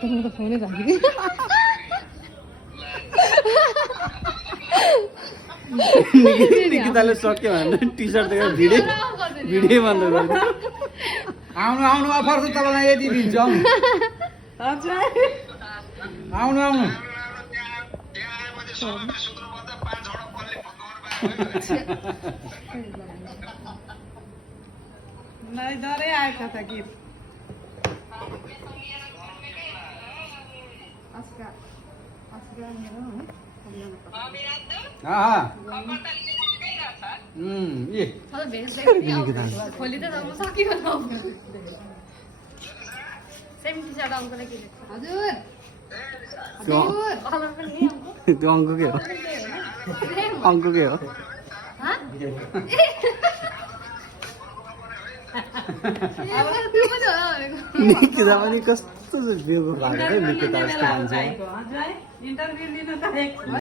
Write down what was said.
त फोनै झाकिदियो निकिताले सक्यो भने टी सर्ट देखेर भिडियो बन्द गर्छ। आउनु आउनु अफर छ तपाईँलाई यति दिन्छु आउनु आउनु आउनु डरै आएछ त गीत खोली त सकियो सेम टी सर्ट अङ्कलले के हजुर त्यो अङ्क के हो अङ्क के हो निकिता पनि कस्तो बिउको भएको निकिता जस्तो मान्छे इन्टरभ्यू लिनु त